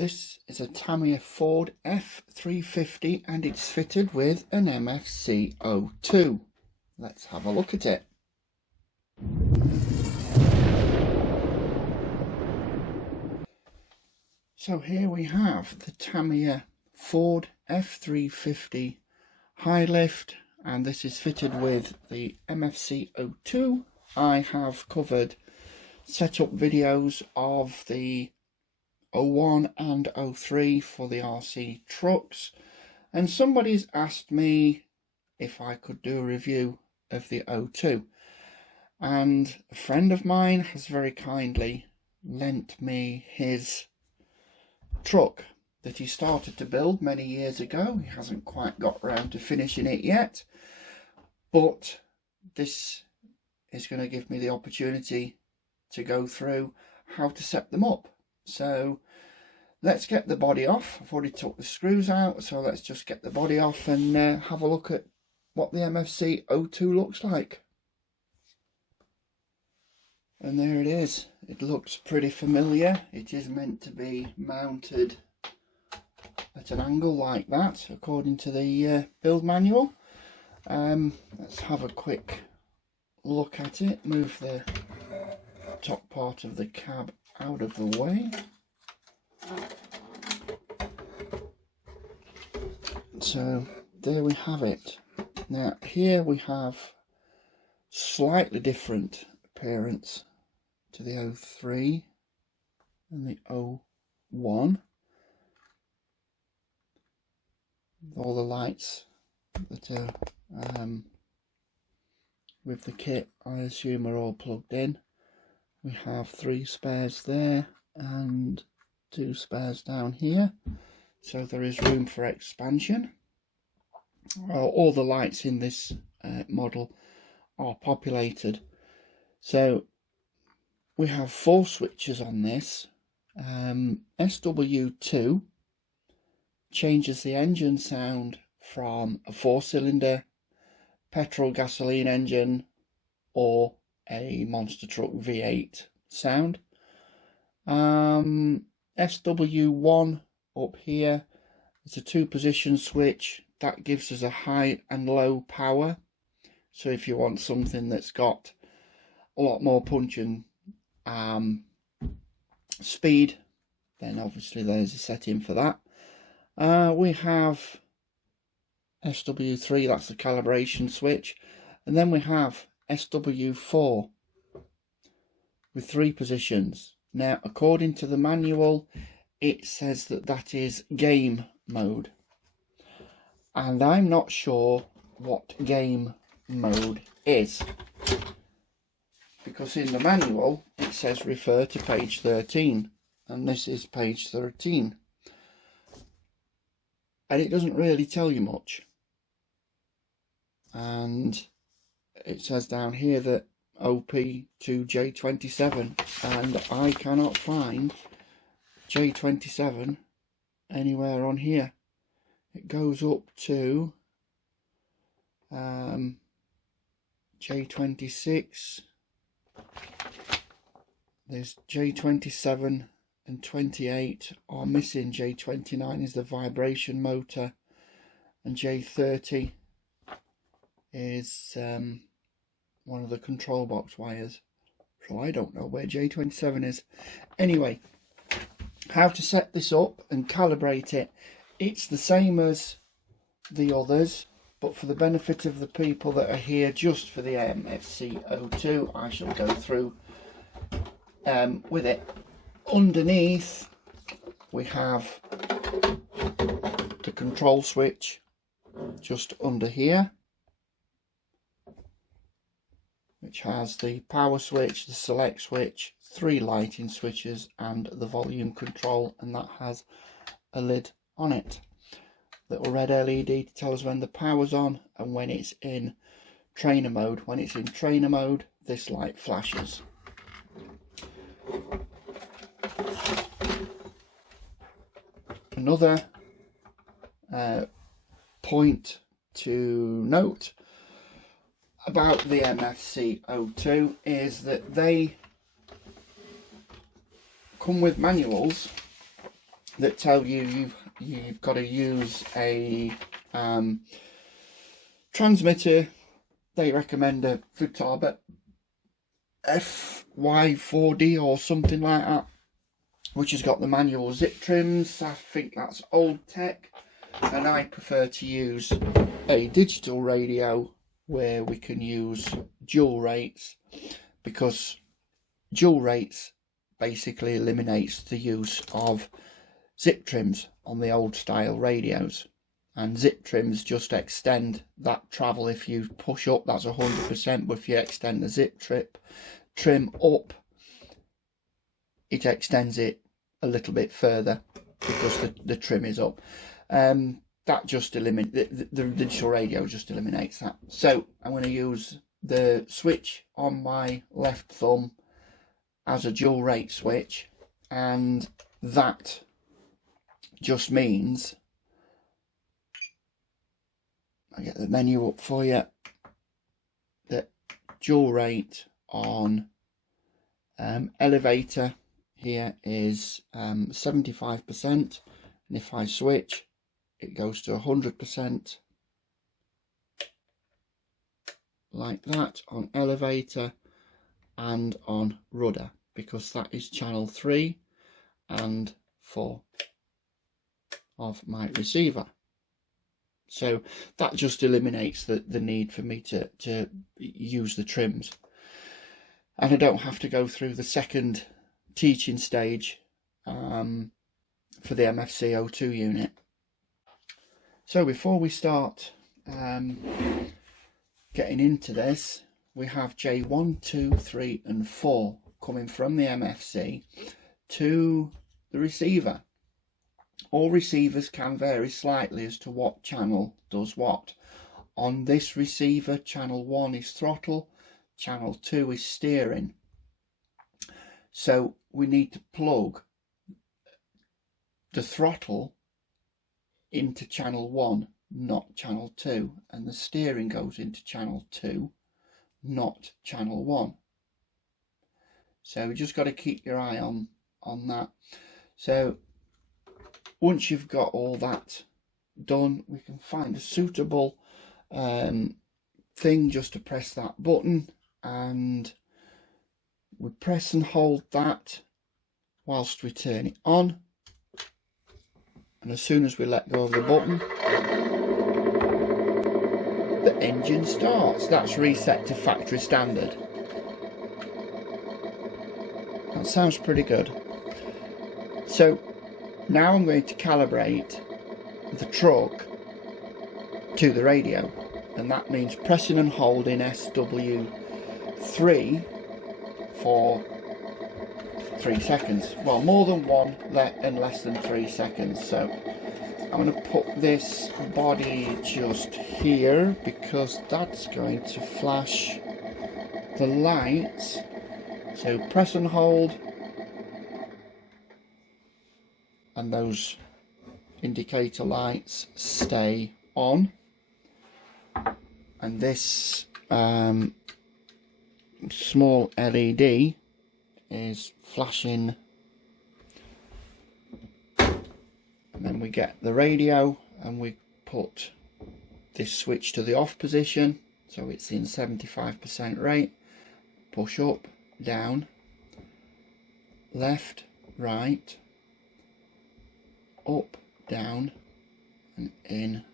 This is a Tamiya Ford F350 and it's fitted with an MFC-02. Let's have a look at it. So here we have the Tamiya Ford F350 high lift, and this is fitted with the MFC-02. I have covered setup videos of the 01 and 03 for the RC trucks, and somebody's asked me if I could do a review of the 02, and a friend of mine has very kindly lent me his truck that he started to build many years ago. He hasn't quite got around to finishing it yet, but this is going to give me the opportunity to go through how to set them up. So let's get the body off. I've already took the screws out, so let's just get the body off and have a look at what the MFC-02 looks like. And there it is. It looks pretty familiar. It is meant to be mounted at an angle like that, according to the build manual. Let's have a quick look at it. Move the top part of the cab out of the way. So there we have it. Now here we have slightly different appearance to the 03 and the 01. All the lights that are with the kit, I assume, are all plugged in. We have 3 spares there and 2 spares down here, so there is room for expansion. All the lights in this model are populated. So we have 4 switches on this. SW2 changes the engine sound from a 4-cylinder petrol gasoline engine or a monster truck V8 sound. SW1 up here is a 2-position switch that gives us a high and low power. So if you want something that's got a lot more punch and speed, then obviously there's a setting for that. We have SW3, that's the calibration switch, and then we have SW4 with 3 positions. Now according to the manual it says that that is game mode, and I'm not sure what game mode is, because in the manual it says refer to page 13, and this is page 13, and it doesn't really tell you much. And it says down here that OP to J27, and I cannot find J27 anywhere on here. It goes up to J26. There's J27 and 28 are missing. J29 is the vibration motor, and J30 is one of the control box wires. So I don't know where J27 is. Anyway, how to set this up and calibrate it, it's the same as the others, but for the benefit of the people that are here just for the MFC-02, I shall go through with it. Underneath we have the control switch just under here, which has the power switch, the select switch, 3 lighting switches and the volume control, and that has a lid on it. Little red LED to tell us when the power's on and when it's in trainer mode. When it's in trainer mode, this light flashes. Another point to note about the MFC-02 is that they come with manuals that tell you you've got to use a transmitter. They recommend a Futaba FY4D or something like that, which has got the manual zip trims. I think that's old tech, and I prefer to use a digital radio where we can use dual rates, because dual rates basically eliminates the use of zip trims on the old style radios, and zip trims just extend that travel. If you push up, that's 100%, but if you extend the zip trim up, it extends it a little bit further because the trim is up. That just eliminates the digital radio, just eliminates that. So I'm going to use the switch on my left thumb as a dual rate switch, and that just means, I get the menu up for you, that dual rate on elevator here is 75%, and if I switch it goes to 100%, like that on elevator and on rudder, because that is channel 3 and 4 of my receiver. So that just eliminates the need for me to use the trims, and I don't have to go through the second teaching stage for the MFC-02 unit. So before we start getting into this, we have J1, 2, 3 and 4 coming from the MFC to the receiver. All receivers can vary slightly as to what channel does what. On this receiver, channel 1 is throttle, channel 2 is steering. So we need to plug the throttle into channel 1, not channel 2, and the steering goes into channel 2, not channel 1. So you just got to keep your eye on that. So once you've got all that done, we can find a suitable thing just to press that button, and we press and hold that whilst we turn it on, and as soon as we let go of the button, the engine starts. That's reset to factory standard. That sounds pretty good. So now I'm going to calibrate the truck to the radio, and that means pressing and holding SW3 for 3 seconds. Well, more than 1 and less than 3 seconds. So I'm going to put this body just here because that's going to flash the lights. So press and hold, and those indicator lights stay on, and this small LED is flashing, and then we get the radio and we put this switch to the off position, so it's in 75% rate. Push up, down, left, right, up, down, and in,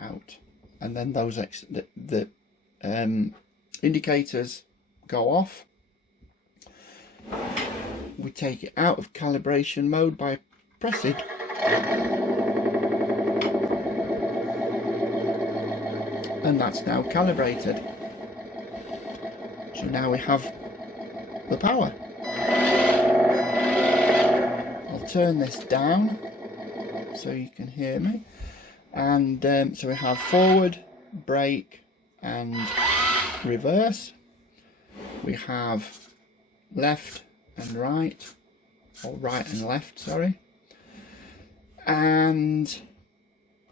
out, and then those the indicators go off. We take it out of calibration mode by pressing, and that's now calibrated. So now we have the power. I'll turn this down so you can hear me, and so we have forward, brake and reverse. We have left and right, or right and left, sorry, and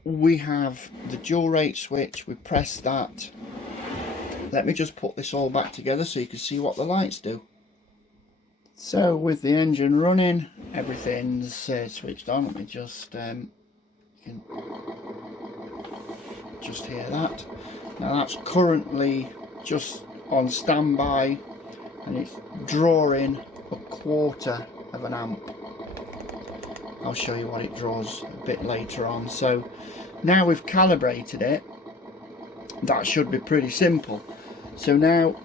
we have the dual rate switch. We press that. Let me just put this all back together so you can see what the lights do. So with the engine running, everything's switched on. Let me just you can just hear that. Now that's currently just on standby, and it's drawing 1/4 of an amp. I'll show you what it draws a bit later on. So now we've calibrated it, that should be pretty simple. So now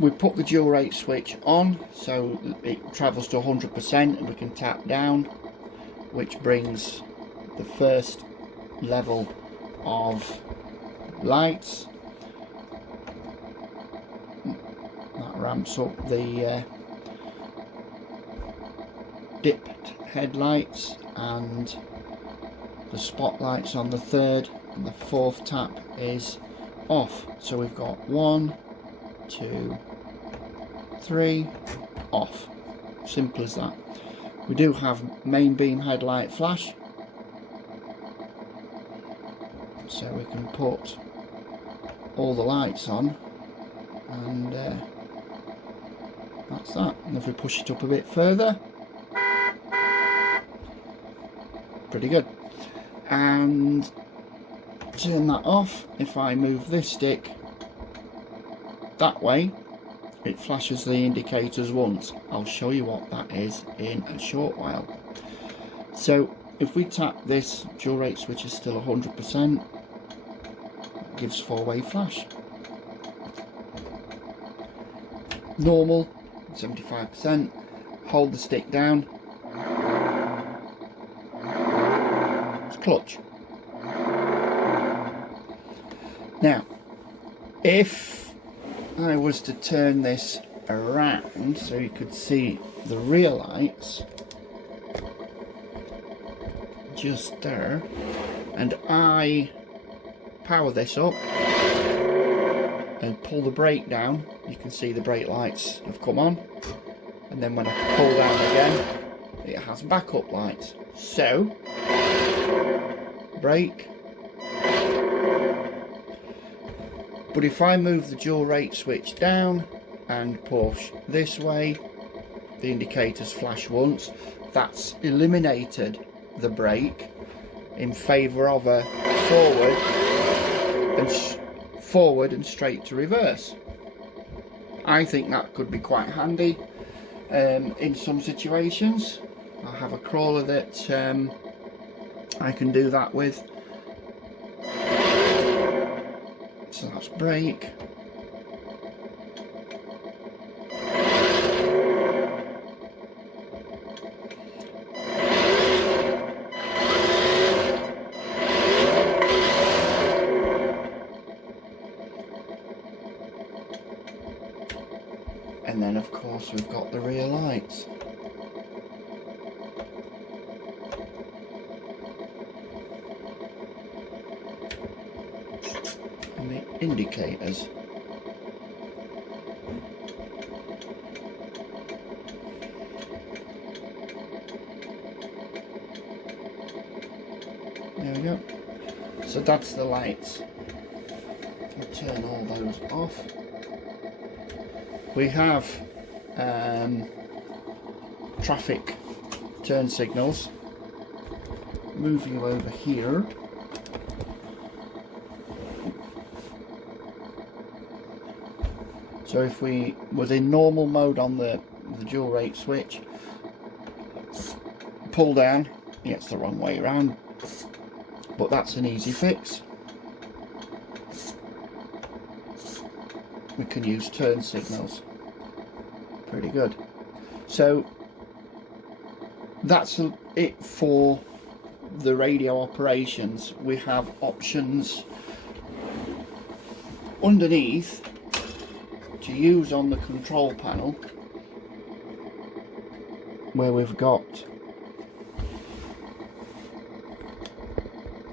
we put the dual rate switch on, so it travels to 100%, and we can tap down, which brings the first level of lights. That ramps up the dipped headlights and the spotlights on the third, and the fourth tap is off. So we've got 1, 2, 3, off. Simple as that. We do have main beam headlight flash, so we can put all the lights on, and that's that. And if we push it up a bit further, pretty good. And turn that off. If I move this stick that way, it flashes the indicators once. I'll show you what that is in a short while. So if we tap this, dual rate switch is still 100%, gives 4-way flash. Normal 75%. Hold the stick down, it's clutch. Now if I was to turn this around so you could see the rear lights just there, and I power this up and pull the brake down, you can see the brake lights have come on, and then when I pull down again it has backup lights. So brake. But if I move the dual rate switch down and push this way, the indicators flash once. That's eliminated the brake in favour of a forward and straight to reverse. I think that could be quite handy in some situations. I have a crawler that I can do that with. So that's brake. And then of course we've got the rear lights. And the indicators. There we go. So that's the lights. I'll turn all those off. We have traffic turn signals. Move you over here. So if we was in normal mode on the dual rate switch, pull down, it's the wrong way around, but that's an easy fix. We can use turn signals. Pretty good. So that's it for the radio operations. We have options underneath to use on the control panel, where we've got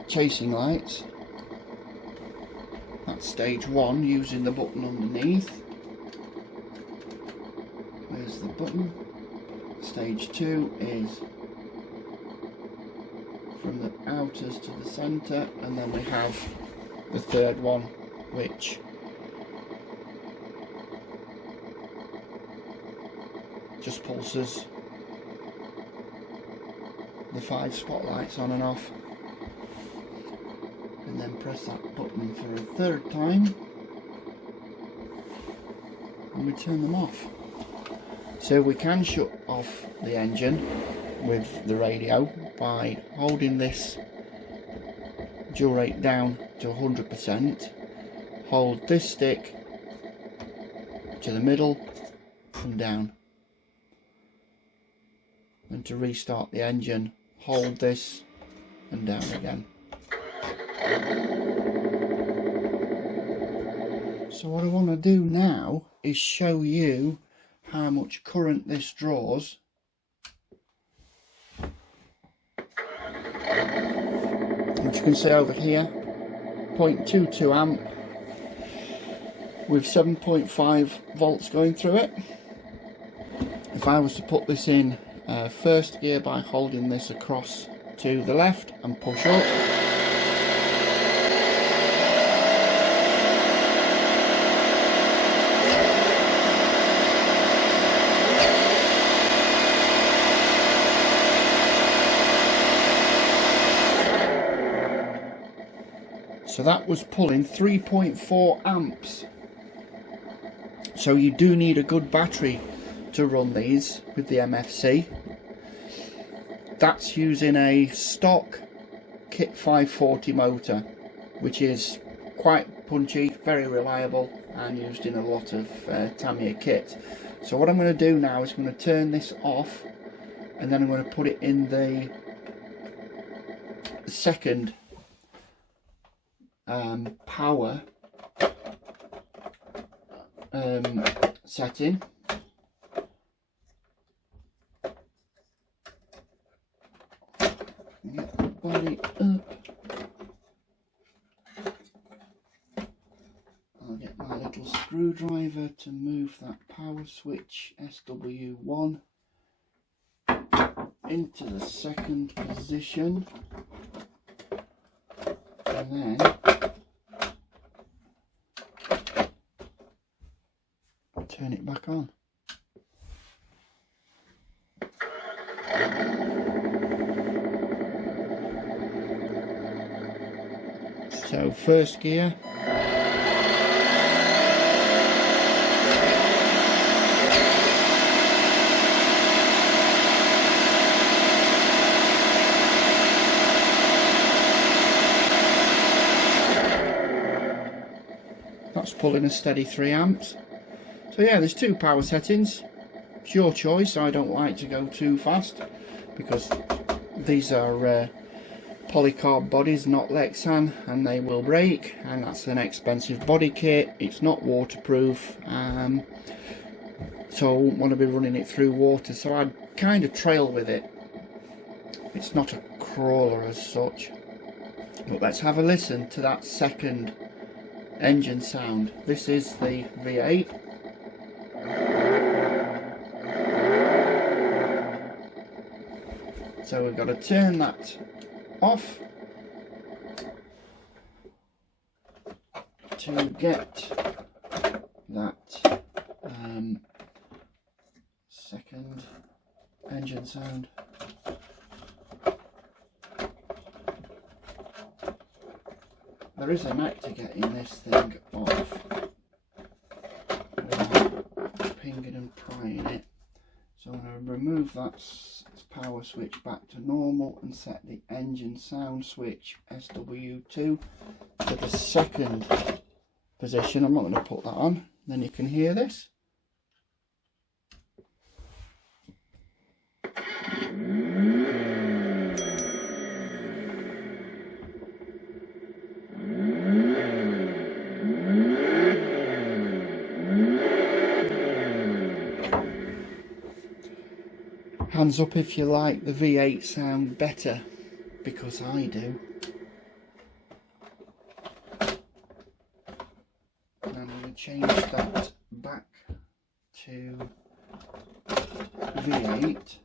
chasing lights. That's stage 1 using the button underneath. Where's the button? Stage 2 is from the outers to the centre, and then we have the third one, which just pulses the 5 spotlights on and off, and then press that button for a 3rd time and we turn them off. So we can shut off the engine with the radio by holding this dual rate down to 100%, hold this stick to the middle and down, and to restart the engine, hold this and down again. So what I want to do now is show you how much current this draws. As you can see over here, 0.22 amp with 7.5 volts going through it. If I was to put this in 1st gear by holding this across to the left and push up, so that was pulling 3.4 amps. So you do need a good battery to run these with the MFC. That's using a stock Kit 540 motor, which is quite punchy, very reliable, and used in a lot of Tamiya kit. So what I'm going to do now is I'm going to turn this off, and then I'm going to put it in the 2nd power setting. Get the body up. I'll get my little screwdriver to move that power switch SW1 into the 2nd position, and then turn it back on. So 1st gear, that's pulling a steady 3 amps. So yeah, there's 2 power settings. It's your choice. I don't like to go too fast because these are polycarb bodies, not Lexan, and they will break, and that's an expensive body kit. It's not waterproof, so I wouldn't want to be running it through water, so I'd kind of trail with it. It's not a crawler as such. But let's have a listen to that 2nd engine sound. This is the V8. So we've got to turn that off to get that 2nd engine sound. There is a knack to getting this thing off without pinging and prying it. So I'm going to remove that power switch back to normal and set the engine sound switch SW2 to the 2nd position. I'm not going to put that on, then you can hear this. Hands up if you like the V8 sound better, because I do. And I'm going to change that back to V8,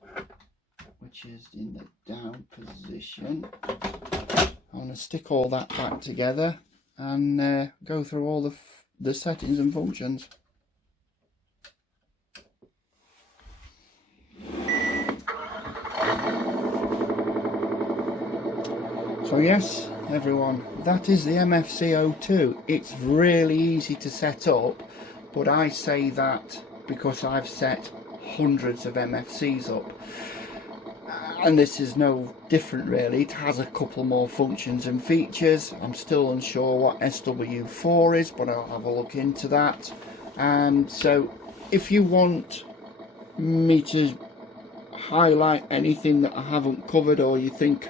which is in the down position. I'm going to stick all that back together and go through all the settings and functions. So yes, everyone, that is the MFC-02. It's really easy to set up, but I say that because I've set hundreds of MFCs up. And this is no different really. It has a couple more functions and features. I'm still unsure what SW4 is, but I'll have a look into that. So if you want me to highlight anything that I haven't covered or you think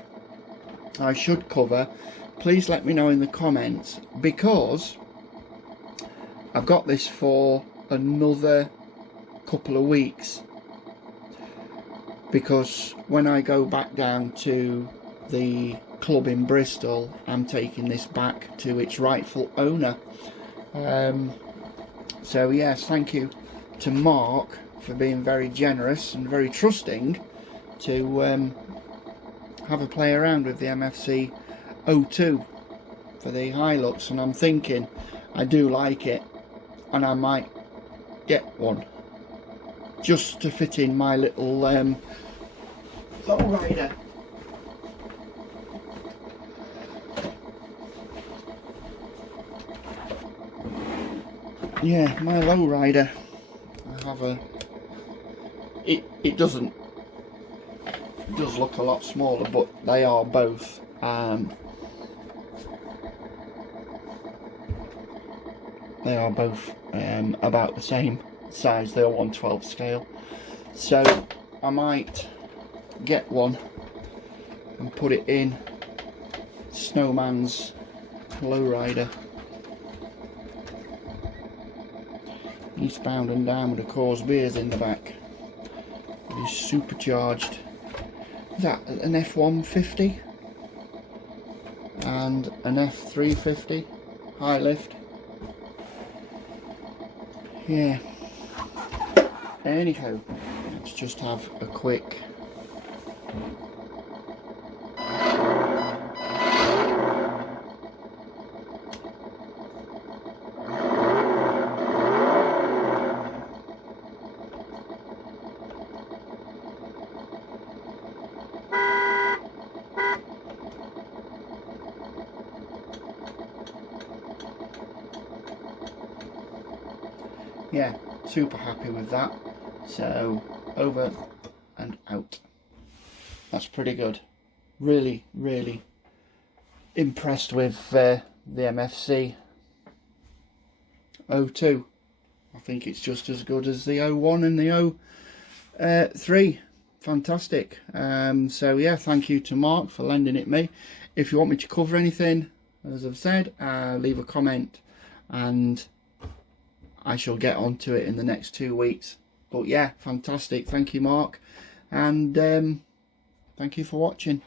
I should cover, please let me know in the comments, because I've got this for another couple of weeks, because when I go back down to the club in Bristol, I'm taking this back to its rightful owner. So yes, thank you to Mark for being very generous and very trusting to have a play around with the MFC-02 for the Hilux, and I'm thinking I do like it and I might get one just to fit in my little lowrider. Yeah, my lowrider. I have a. It does look a lot smaller, but they are both. They are both about the same size. They're 1/12 scale. So I might get one and put it in Snowman's lowrider, eastbound and down with the Coors beers in the back. It is supercharged. Is that an F150 and an F350 high lift? Yeah. Anyhow, let's just have a quick yeah, super happy with that. So over and out. That's pretty good. Really impressed with the MFC-02. I think it's just as good as the 01 and the 03. Fantastic. So yeah, thank you to Mark for lending it me. If you want me to cover anything, as I've said, leave a comment and I shall get onto it in the next 2 weeks. But yeah, fantastic. Thank you, Mark, and thank you for watching.